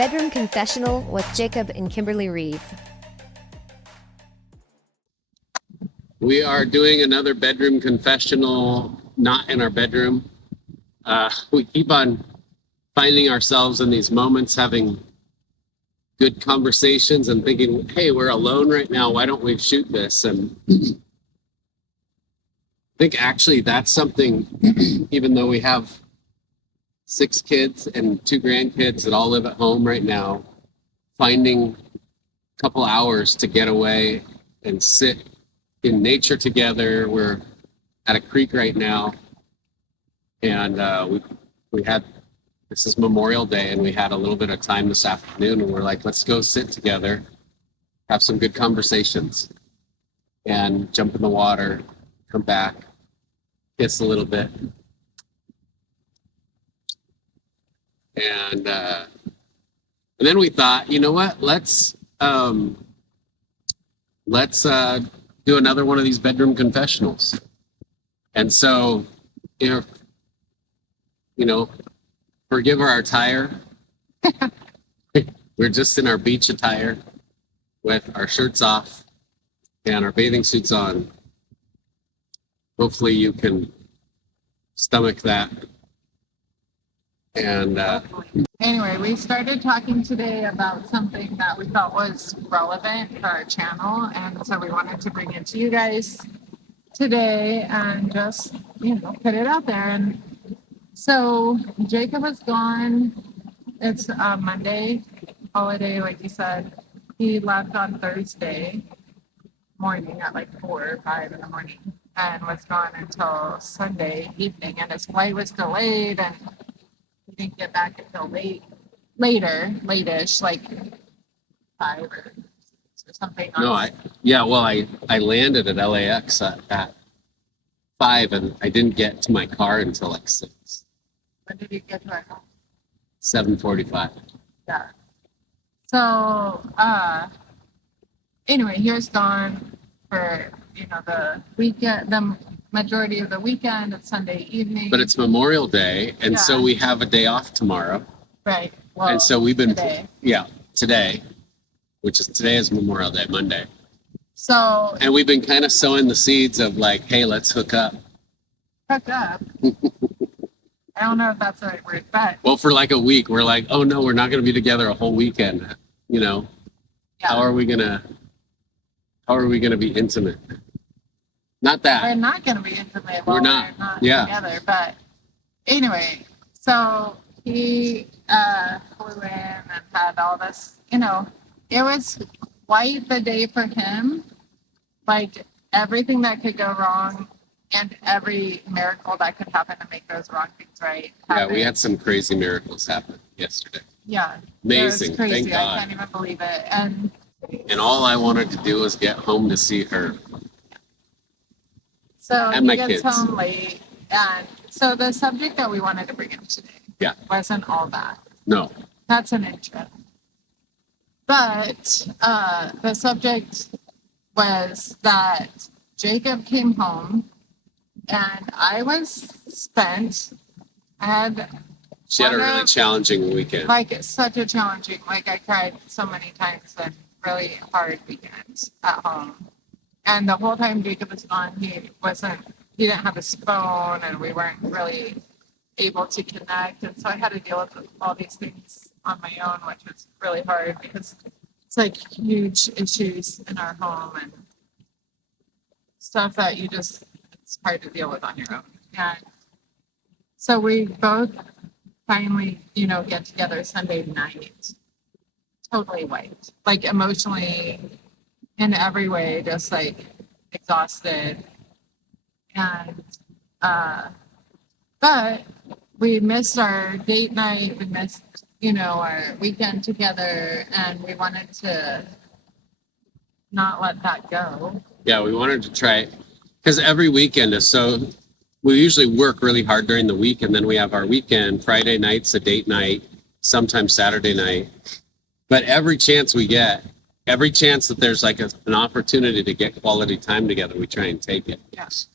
Bedroom Confessional with Jacob and Kimberly Reeve. We are doing another bedroom confessional, not in our bedroom. We keep on finding ourselves in these moments, having good conversations and thinking, hey, we're alone right now. Why don't we shoot this? And I think actually that's something, even though we have 6 kids and 2 grandkids that all live at home right now, finding a couple hours to get away and sit in nature together. We're at a creek right now, and we had, this is Memorial Day, and we had a little bit of time this afternoon, and we're like, let's go sit together, have some good conversations, and jump in the water, come back, kiss a little bit. And then we thought, you know what, let's do another one of these bedroom confessionals. And so, you know, forgive our attire. We're just in our beach attire with our shirts off and our bathing suits on. Hopefully you can stomach that. And anyway, we started talking today about something that we thought was relevant for our channel, and so we wanted to bring it to you guys today and just, put it out there. And so Jacob was gone. It's a Monday holiday, like you said. He left on Thursday morning at like 4 or 5 in the morning and was gone until Sunday evening, and his flight was delayed, and he didn't get back until late-ish, like 5 or 6 or something. I landed at LAX at 5, and I didn't get to my car until like 6. When did you get to our home? 7:45. Yeah. So, anyway, he was gone for, the weekend, the majority of the weekend. It's Sunday evening. But it's Memorial Day, and so we have a day off tomorrow. Right. Well, and so we've been today, today is Memorial Day, Monday. So, and we've been kind of sowing the seeds of like, hey, let's hook up. Hook up. I don't know if that's the right word, but well, for like a week, we're like, oh no, we're not going to be together a whole weekend. How are we gonna be intimate? Not that we're not going to be intimate. We're not together. But anyway, so he flew in and had all this. It was quite the day for him. Like everything that could go wrong, and every miracle that could happen to make those wrong things right. Yeah, we had some crazy miracles happen yesterday. Yeah, amazing. It was crazy. Thank God. I can't even believe it. And all I wanted to do was get home to see her. So and my he gets kids. home late, and so the subject that we wanted to bring up today wasn't all that. No. That's an intro. But the subject was that Jacob came home, and I was spent. She had a really challenging weekend. Like such a challenging, I cried so many times and really hard weekends at home. And the whole time Jacob was gone, he didn't have his phone, and we weren't really able to connect. And so I had to deal with all these things on my own, which was really hard because it's like huge issues in our home and stuff that it's hard to deal with on your own. And so we both finally, get together Sunday night, totally wiped, like emotionally, in every way, just like exhausted. And but we missed our date night, we missed our weekend together, and we wanted to not let that go. Yeah, we wanted to try, because every weekend is so, we usually work really hard during the week, and then we have our weekend. Friday night's a date night, sometimes Saturday night. But every chance we get, every chance that there's like an opportunity to get quality time together, we try and take it. Yes.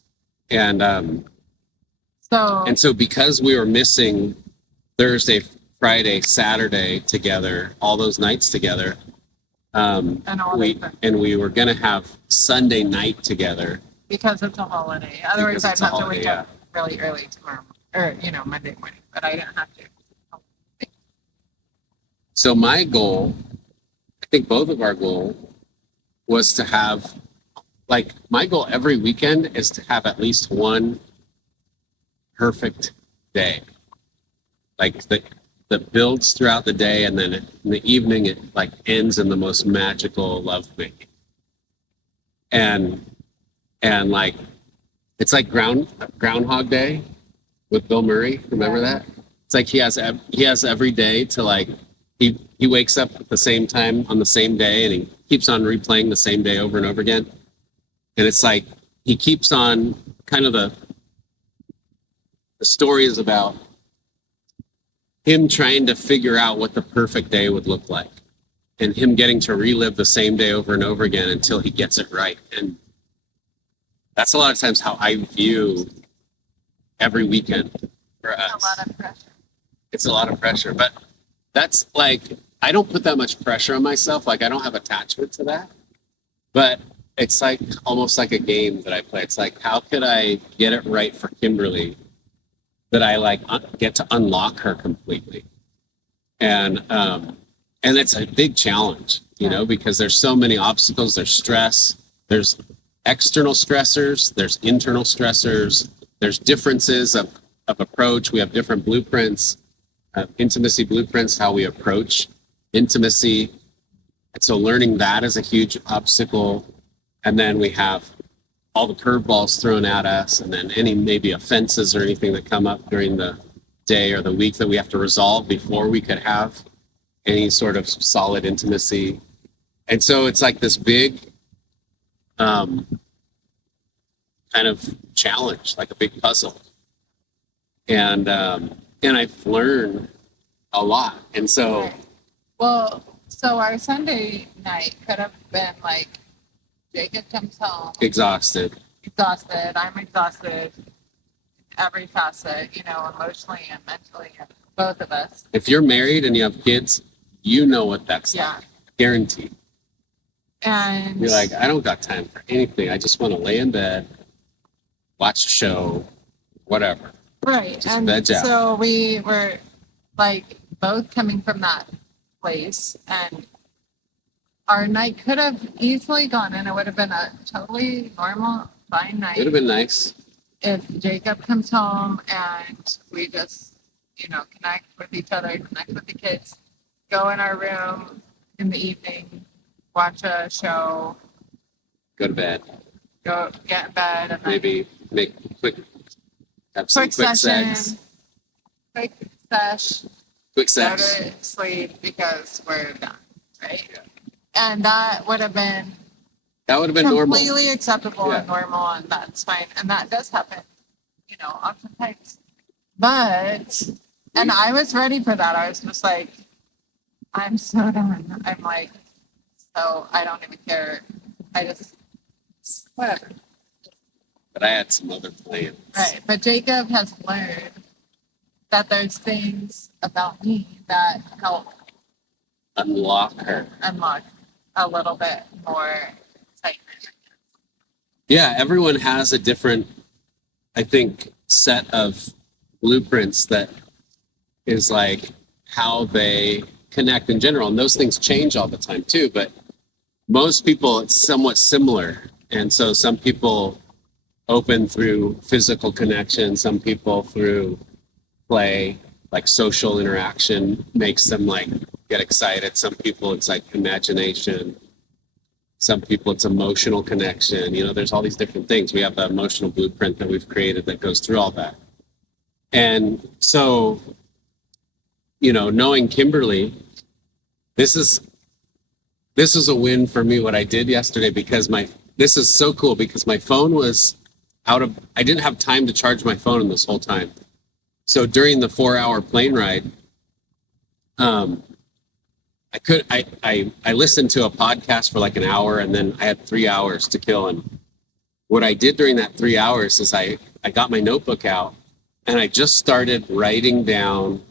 And so because we were missing Thursday, Friday, Saturday together, all those nights together. We were gonna have Sunday night together because it's a holiday. Otherwise, I'd have to wake up yeah. really early tomorrow, or Monday morning. But I didn't have to. So my goal, I think both of our goal, was to have, like, my goal every weekend is to have at least one perfect day, like that builds throughout the day, and then in the evening it like ends in the most magical lovemaking. And like it's like Groundhog Day with Bill Murray. Remember that? It's like he has every day to like he wakes up at the same time on the same day, and he keeps on replaying the same day over and over again. And it's like he keeps on kind of the story is about him trying to figure out what the perfect day would look like, and him getting to relive the same day over and over again until he gets it right. And that's a lot of times how I view every weekend for us. It's a lot of pressure. It's a lot of pressure, but that's like, I don't put that much pressure on myself. Like, I don't have attachment to that, but it's like almost like a game that I play. It's like, how could I get it right for Kimberly that I like get to unlock her completely? And it's a big challenge, you know, because there's so many obstacles. There's stress, there's external stressors, there's internal stressors, there's differences of approach. We have different blueprints, intimacy blueprints, how we approach intimacy. And so learning that is a huge obstacle. And then we have all the curveballs thrown at us, and then any maybe offenses or anything that come up during the day or the week that we have to resolve before we could have any sort of solid intimacy. And so it's like this big kind of challenge, like a big puzzle. And I've learned a lot. And so, Right. Well, so our Sunday night could have been like Jacob comes home exhausted. I'm exhausted, every facet, emotionally and mentally, and both of us. If you're married and you have kids, you know what that's like. Guaranteed. And you're like, I don't got time for anything. I just want to lay in bed, watch a show, whatever. Right. Just and veg out. So we were like both coming from that place, and our night could have easily gone, and it would have been a totally normal, fine night. It would have been nice if Jacob comes home and we just, connect with each other, connect with the kids, go in our room in the evening, watch a show, go to bed, go get in bed, and maybe have some quick sex, quick sesh, quick go sex, to sleep because we're done, right? Yeah. And that would have been normal, completely acceptable and normal, and that's fine. And that does happen, oftentimes. But, and I was ready for that. I was just like, I'm so done. I'm like, so I don't even care. I just, whatever. But I had some other plans. Right. But Jacob has learned that there's things about me that help unlock a little bit more excitement. Yeah, everyone has a different, I think, set of blueprints that is like how they connect in general. And those things change all the time too. But most people, it's somewhat similar. And so some people open through physical connection, some people through play, like social interaction makes them like get excited. Some people it's like imagination. Some people it's emotional connection. There's all these different things. We have the emotional blueprint that we've created that goes through all that. And so, knowing Kimberly, this is a win for me, what I did yesterday, because this is so cool because my phone was I didn't have time to charge my phone in this whole time. So during the 4-hour plane ride, I listened to a podcast for like an hour, and then I had 3 hours to kill. And what I did during that 3 hours is I got my notebook out and I just started writing down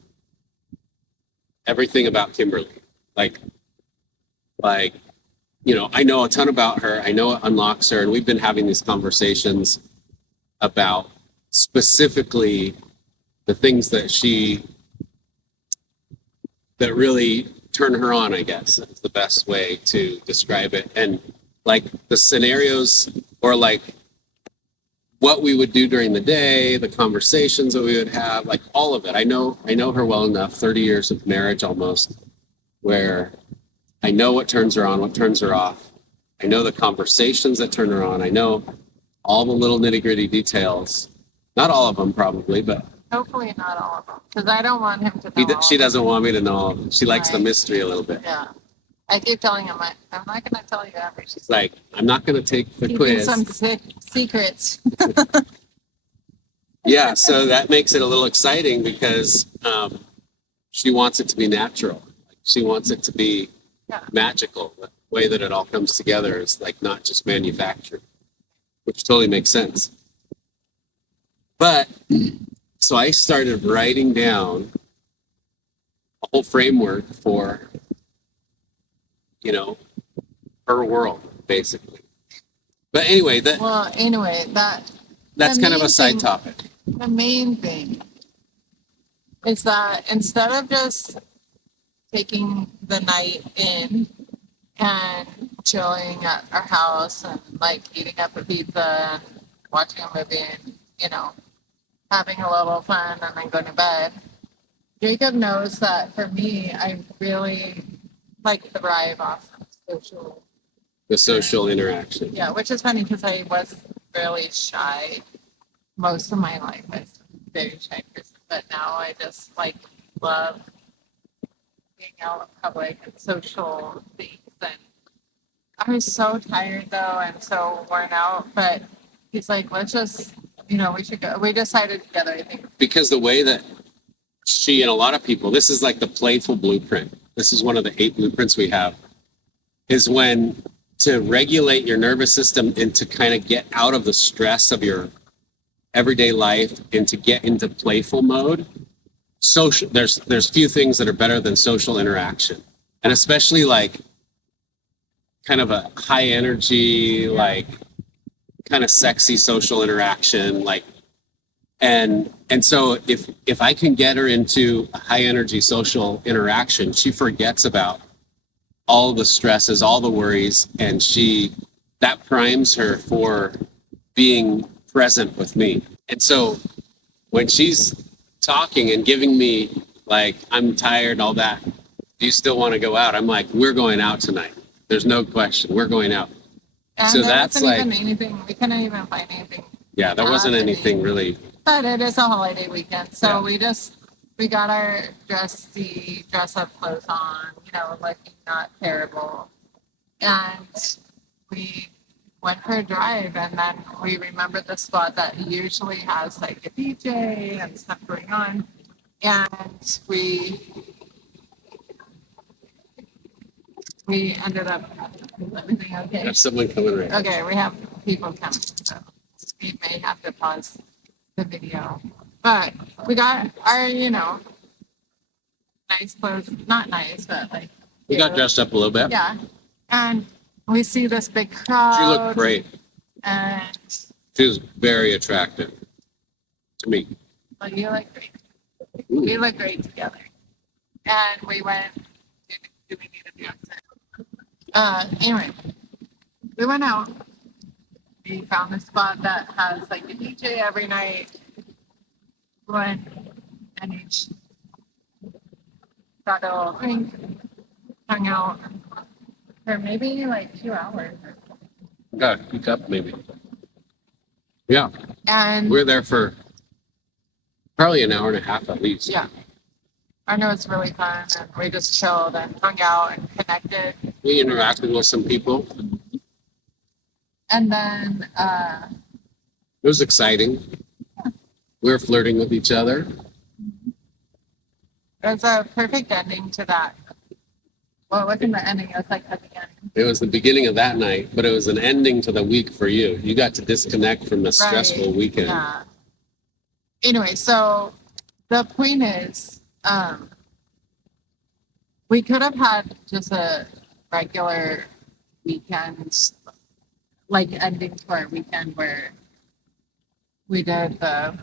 everything about Kimberly. Like, I know a ton about her. I know it unlocks her. And we've been having these conversations about specifically the things that really turn her on, I guess, is the best way to describe it. And like the scenarios, or like what we would do during the day, the conversations that we would have, like all of it. I know her well enough, 30 years of marriage almost, where I know what turns her on, what turns her off. I know the conversations that turn her on. I know all the little nitty gritty details. Not all of them probably, but Hopefully not all of them, because I don't want him to know. she doesn't want me to know all of them. She likes the mystery a little bit. Yeah. I keep telling him, I'm not going to tell you everything. She's like, I'm not going to take the Keeping quiz. some secrets. Yeah, so that makes it a little exciting because she wants it to be natural. She wants it to be magical. The way that it all comes together is like not just manufactured, which totally makes sense. But so I started writing down a whole framework for, her world, basically. But anyway, that's kind of a side topic. The main thing is that instead of just taking the night in and chilling at our house and like eating up a pizza and watching a movie and, having a little fun and then going to bed, Jacob knows that for me, I really like thrive off of the social interaction. Yeah, which is funny because I was really shy most of my life. I was a very shy person, but now I just love being out in public and social things. And I was so tired though and so worn out, but he's like, let's just, we should go. We decided together, I think. Because the way that she and a lot of people, this is like the playful blueprint. This is one of the 8 blueprints we have, is when to regulate your nervous system and to kind of get out of the stress of your everyday life and to get into playful mode. Social, there's few things that are better than social interaction, and especially like kind of a high energy, like kind of sexy social interaction, and so if I can get her into a high energy social interaction, she forgets about all the stresses, all the worries, and that primes her for being present with me. And so when she's talking and giving me like, I'm tired, all that, do you still want to go out? I'm like, we're going out tonight. There's no question. We're going out. And so that's like anything. We couldn't even find anything. Yeah, there wasn't anything really. But it is a holiday weekend, so we got our dress up clothes on, looking not terrible, and we went for a drive, and then we remembered the spot that usually has like a DJ and stuff going on, and we ended up. Is everything okay? There's someone coming right. Okay, we have people coming, so we may have to pause the video. But we got our, nice clothes. Not nice, but like. We got dressed up a little bit. Yeah. And we see this big crowd. She looked great. And. She was very attractive to me. Well, you look great. We look great together. And we went. Do we need a Beyonce? Anyway, we went out. We found a spot that has like a DJ every night. We went and each got a little drink, hung out for maybe like 2 hours. Got a cup maybe. Yeah. And we're there for probably an hour and a half at least. Yeah. I know it's really fun, and we just chilled and hung out and connected. We interacted with some people. And then it was exciting. We were flirting with each other. It was a perfect ending to that. Well, it wasn't the ending, it was like at the end. It was the beginning of that night, but it was an ending to the week for you. You got to disconnect from a stressful weekend. Yeah. Anyway, so the point is, we could have had just a regular weekend, like ending to our weekend where we did the,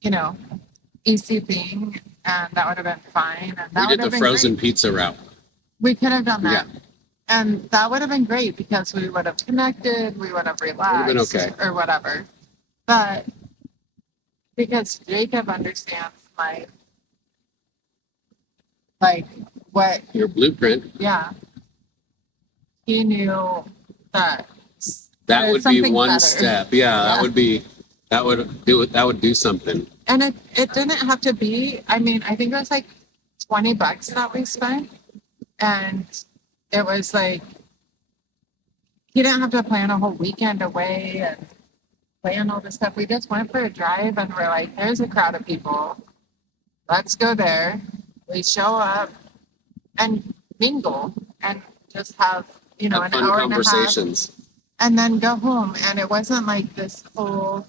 you know, easy thing, and that would have been fine. And that We would did have the been frozen great. pizza route. We could have done that. Yeah. And that would have been great because we would have connected, we would have relaxed, okay. or whatever. But because Jacob understands my, like, what, Your blueprint. yeah, he knew that That there's would be something one better. step. Yeah, Yeah. that would do something. And it didn't have to be, I mean, I think it was like $20 that we spent. And it was like, he didn't have to plan a whole weekend away and plan all this stuff. We just went for a drive and we're like, there's a crowd of people. Let's go there. We show up and mingle and just have, you know, Have an fun hour conversations. and then go home. And it wasn't like this whole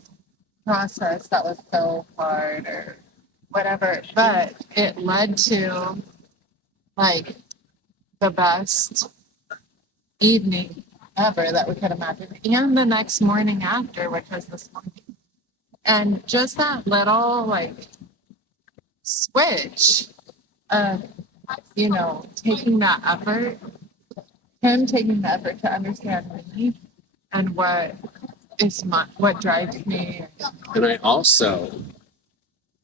process that was so hard or whatever, but it led to like the best evening ever that we could imagine. And the next morning after, which was this morning. And just that little like switch of, you know, taking that effort, him taking the effort to understand me and what drives me. And I also,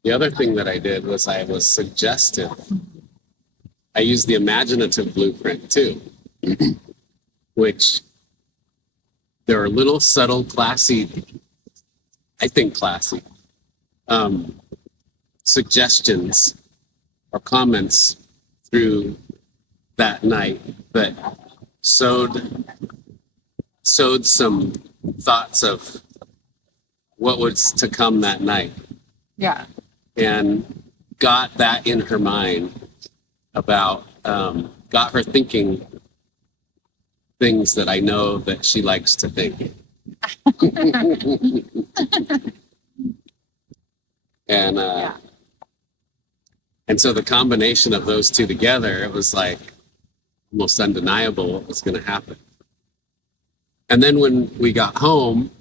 the other thing that I did was I was suggestive. I used the imaginative blueprint too, which there are little subtle, classy, I think classy, suggestions or comments through that night that sowed some thoughts of what was to come that night, Yeah. and got that in her mind about, got her thinking things that I know that she likes to think. And Yeah. and so the combination of those two together, it was like almost undeniable what was going to happen. And then when we got home,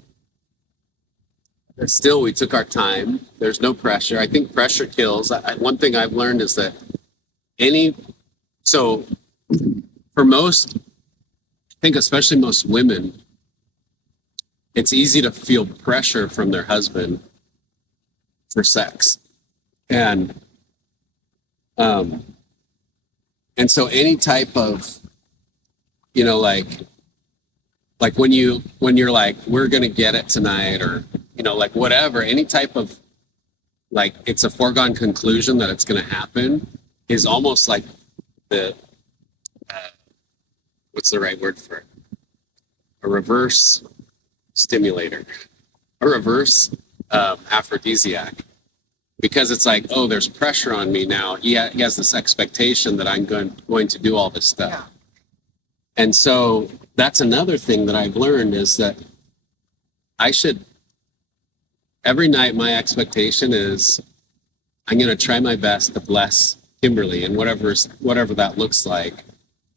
still we took our time. There's no pressure. I think pressure kills. One thing I've learned is that so for most, I think especially most women, it's easy to feel pressure from their husband for sex. And so any type of, you know, like when you're like, we're going to get it tonight, or, you know, like whatever, any type of, like, it's a foregone conclusion that it's going to happen is almost like the, what's the right word for it? A reverse stimulator, a reverse aphrodisiac. Because it's like, oh, there's pressure on me now. He has this expectation that I'm going to do all this stuff. Yeah. And so that's another thing that I've learned is that I should, every night my expectation is I'm going to try my best to bless Kimberly, and whatever that looks like,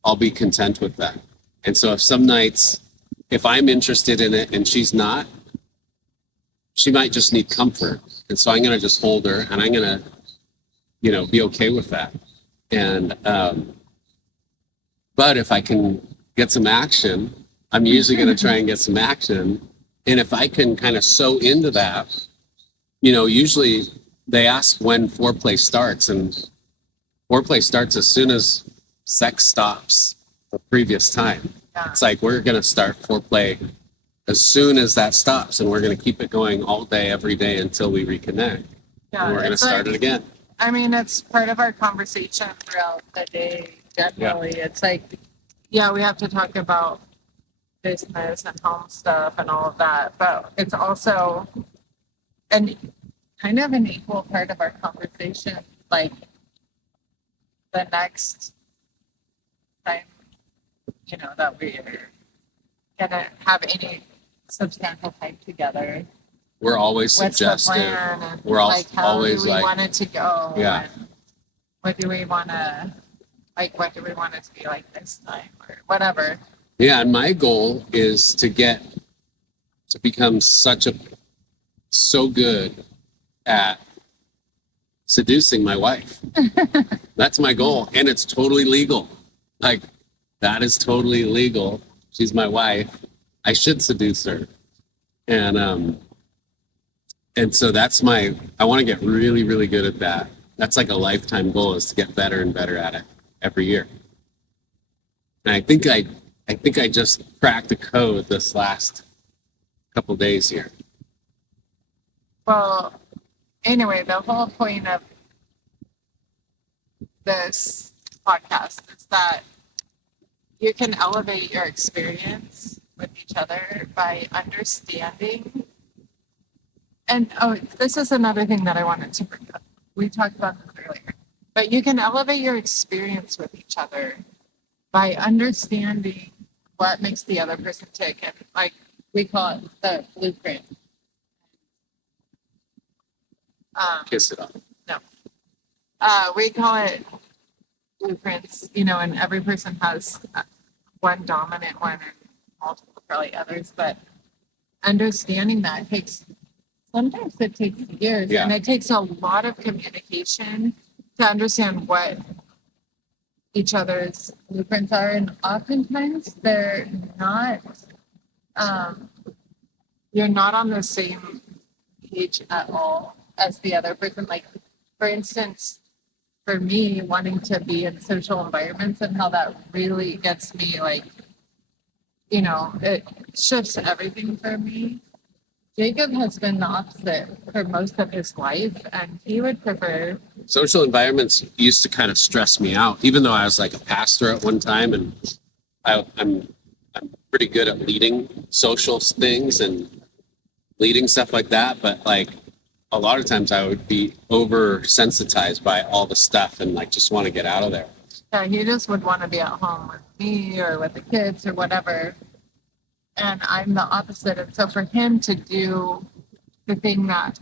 I'll be content with that. And so if some nights, if I'm interested in it and she's not, she might just need comfort. And so I'm going to just hold her, and I'm going to, you know, be okay with that. And, but if I can get some action, I'm usually going to try and get some action. And if I can kind of sew into that, you know, usually they ask when foreplay starts, and foreplay starts as soon as sex stops the previous time. Yeah. It's like, we're going to start foreplay as soon as that stops, and we're going to keep it going all day, every day until we reconnect. Yeah, And we're going to start it again. I mean, it's part of our conversation throughout the day. Generally, It's like, yeah, we have to talk about business and home stuff and all of that, but it's also kind of an equal part of our conversation. Like the next time, you know, that we're gonna have any substantial time together, We're always what's the suggestive. plan, and We're like how always do we like, want it to go? Yeah. And what do we want to Like, what do we want it to be like this time or whatever? Yeah, and my goal is to become so good at seducing my wife. That's my goal, and it's totally legal. Like, that is totally legal. She's my wife. I should seduce her, and so I want to get really, really good at that. That's like a lifetime goal, is to get better and better at it every year. And I think I just cracked the code this last couple days here. Well, anyway, the whole point of this podcast is that you can elevate your experience with each other by understanding. And this is another thing that I wanted to bring up. We talked about this earlier, but you can elevate your experience with each other by understanding what makes the other person tick. And like we call it the blueprint. Kiss it off. No. We call it blueprints, and every person has one dominant one and multiple probably others, but understanding that sometimes it takes years, Yeah. and it takes a lot of communication to understand what each other's blueprints are, and oftentimes they're not you're not on the same page at all as the other person. Like, for instance, for me, wanting to be in social environments and how that really gets me, like, it shifts everything for me. Jacob has been the opposite for most of his life, and he would prefer. Social environments used to kind of stress me out, even though I was like a pastor at one time, and I'm pretty good at leading social things and leading stuff like that. But like a lot of times, I would be oversensitized by all the stuff and like just want to get out of there. Yeah, he just would want to be at home with me or with the kids or whatever. And I'm the opposite. And so for him to do the thing that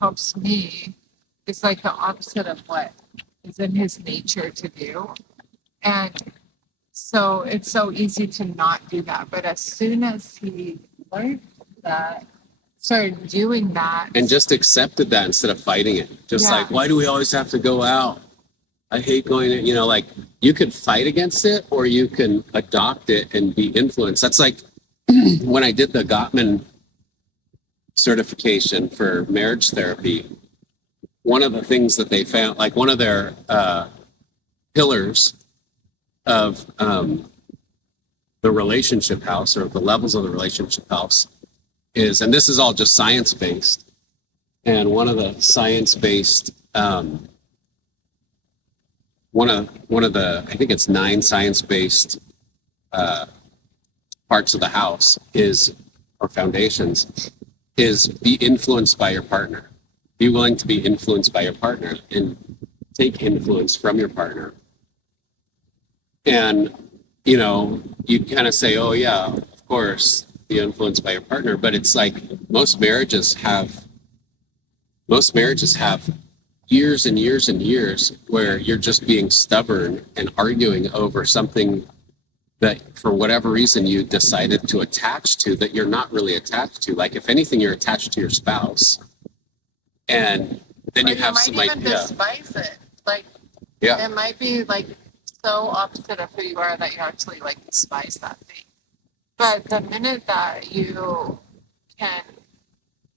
helps me is like the opposite of what is in his nature to do. And so it's so easy to not do that. But as soon as he learned that, started doing that. And just accepted that instead of fighting it. Just Yeah. like, why do we always have to go out? I hate going to, like, you could fight against it or you can adopt it and be influenced. That's like when I did the Gottman certification for marriage therapy, one of the things that they found, like one of their pillars of the relationship house, or the levels of the relationship house, is, and this is all just science-based, and one of the science-based, one of the, I think it's 9 science-based parts of the house is, or foundations, is be influenced by your partner. Be willing to be influenced by your partner and take influence from your partner. And, you kind of say, oh yeah, of course, be influenced by your partner. But it's like most marriages have years and years and years where you're just being stubborn and arguing over something that for whatever reason you decided to attach to that you're not really attached to. Like, if anything, you're attached to your spouse. And then you have some might even idea. despise it. Like, Yeah. it might be like so opposite of who you are that you actually like despise that thing. But the minute that you can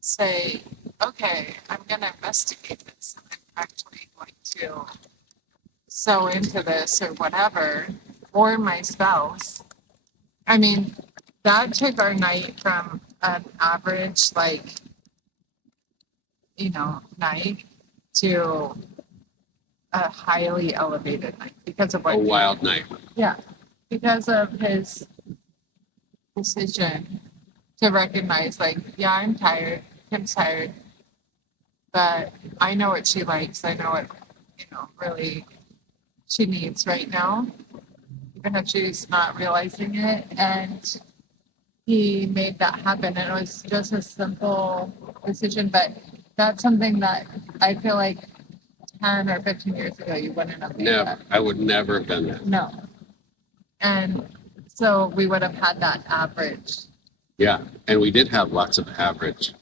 say, okay, I'm going to investigate this, I'm actually going to sew into this or whatever, or my spouse. I mean, that took our night from an average, like, night to a highly elevated night because of what A wild night. Yeah, because of his decision to recognize, like, yeah, I'm tired, Kim's tired, but I know what she likes. I know what, really she needs right now, even if she's not realizing it. And he made that happen. And it was just a simple decision, but that's something that I feel like 10 or 15 years ago, you wouldn't have made Never. that. I would never have done that. No. And so we would have had that average. Yeah. And we did have lots of average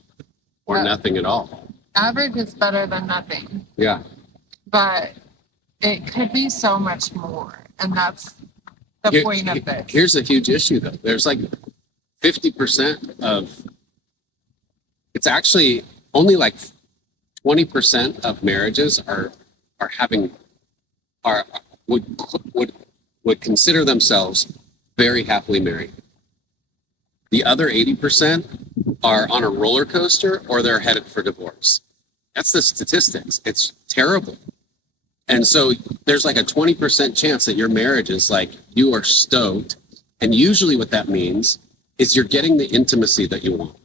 or Yeah. nothing at all. Average is better than nothing, Yeah. but it could be so much more. And that's the point of this. Here's a huge issue, though. There's like 50% of, it's actually only like 20% of marriages would consider themselves very happily married. The other 80% are on a roller coaster or they're headed for divorce. That's the statistics. It's terrible. And so there's like a 20% chance that your marriage is like, you are stoked. And usually what that means is you're getting the intimacy that you want.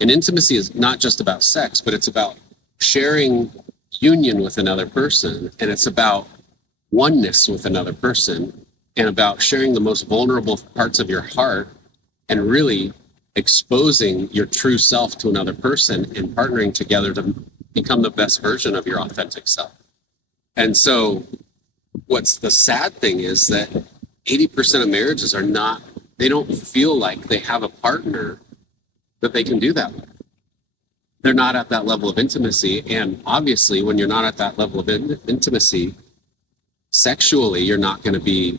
And intimacy is not just about sex, but it's about sharing union with another person. And it's about oneness with another person and about sharing the most vulnerable parts of your heart and really exposing your true self to another person and partnering together to become the best version of your authentic self. And so what's the sad thing is that 80% of marriages they don't feel like they have a partner that they can do that with. They're not at that level of intimacy. And obviously, when you're not at that level of intimacy, sexually, you're not going to be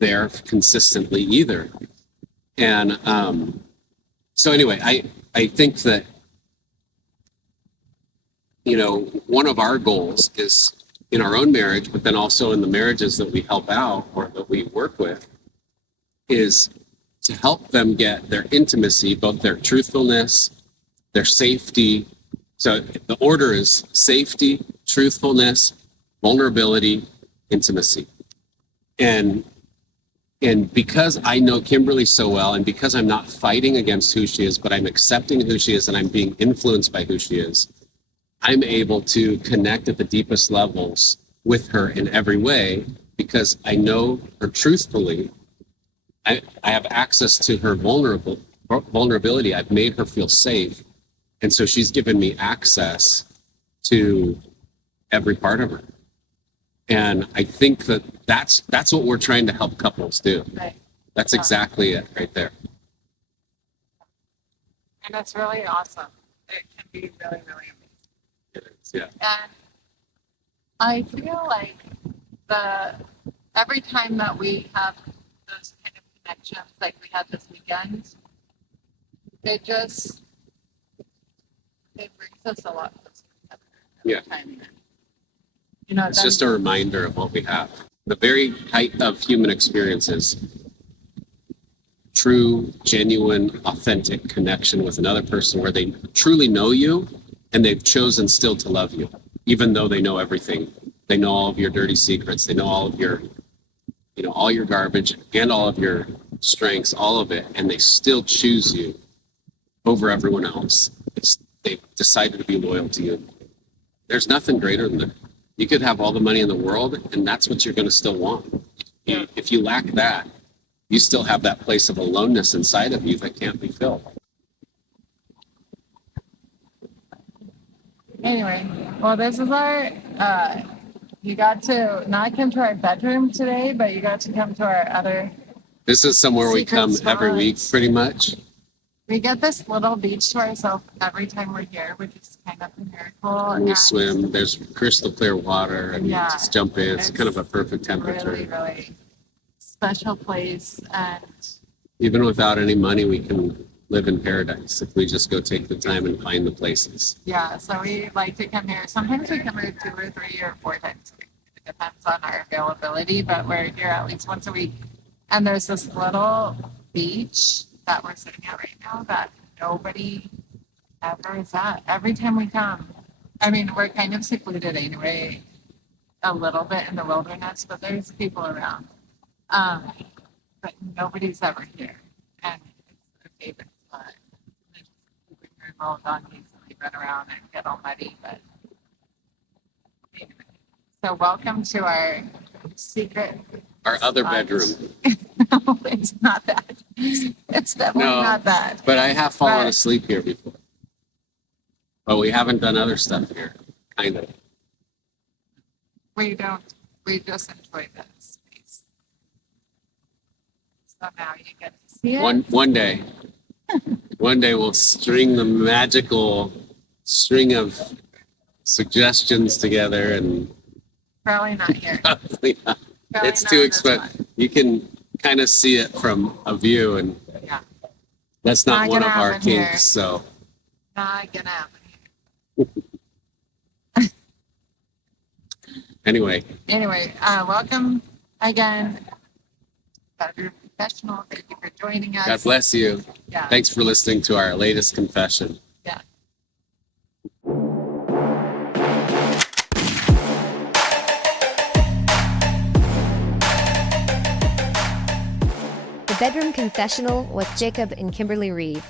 there consistently either. And so anyway, I think that, one of our goals is in our own marriage, but then also in the marriages that we help out or that we work with, is to help them get their intimacy, both their truthfulness, their safety. So the order is safety, truthfulness, vulnerability, intimacy. And because I know Kimberly so well, and because I'm not fighting against who she is, but I'm accepting who she is and I'm being influenced by who she is, I'm able to connect at the deepest levels with her in every way because I know her truthfully. I have access to her vulnerability. I've made her feel safe. And so she's given me access to every part of her. And I think that's what we're trying to help couples do. Right. That's exactly it right there. And it's really awesome. It can be really, really amazing. It is, yeah. And I feel like every time that we have those kind of connections, like we had this weekend, it brings us a lot closer together. Yeah. Time. It's just a reminder of what we have. The very height of human experiences, true, genuine, authentic connection with another person where they truly know you and they've chosen still to love you, even though they know everything. They know all of your dirty secrets. They know all of your, all your garbage and all of your strengths, all of it. And they still choose you over everyone else. They've decided to be loyal to you. There's nothing greater than that. You could have all the money in the world, and that's what you're going to still want. If you lack that, you still have that place of aloneness inside of you that can't be filled. Anyway, well, this is our, you got to not come to our bedroom today, but you got to come to our other. This is somewhere we secret come every spots. week, pretty much. We get this little beach to ourselves every time we're here, which is kind of a miracle. And we swim. There's crystal clear water, and Yeah, just jump in. It's kind of a perfect temperature. Really, really special place. And even without any money, we can live in paradise if we just go take the time and find the places. yeah, so we like to come here. Sometimes we come here 2 or 3 or 4 times a week. It depends on our availability, but we're here at least once a week. And there's this little beach that we're sitting at right now that nobody ever is at. Every time we come, I mean, we're kind of secluded anyway, a little bit in the wilderness, but there's people around. But nobody's ever here. And it's a favorite spot. We bring our little donkeys and we run around and get all muddy. But anyway, so welcome to our secret. Our other spot. bedroom. No, it's not that. It's definitely not that. But I have fallen asleep here before. But we haven't done other stuff here, kind of. we don't, we just enjoy the space. So now you get to see it. One day, one day we'll string the magical string of suggestions together, and Probably not here. probably not. Probably It's not too in this expensive. one. You can kind of see it from a view, and Yeah. that's not Not one of gonna our happen here. kinks. So Not gonna happen. anyway, Welcome again. Bedroom Professional. Thank you for joining us. God bless you. Yeah. Thanks for listening to our latest confession. Yeah. The Bedroom Confessional with Jacob and Kimberly Reeve.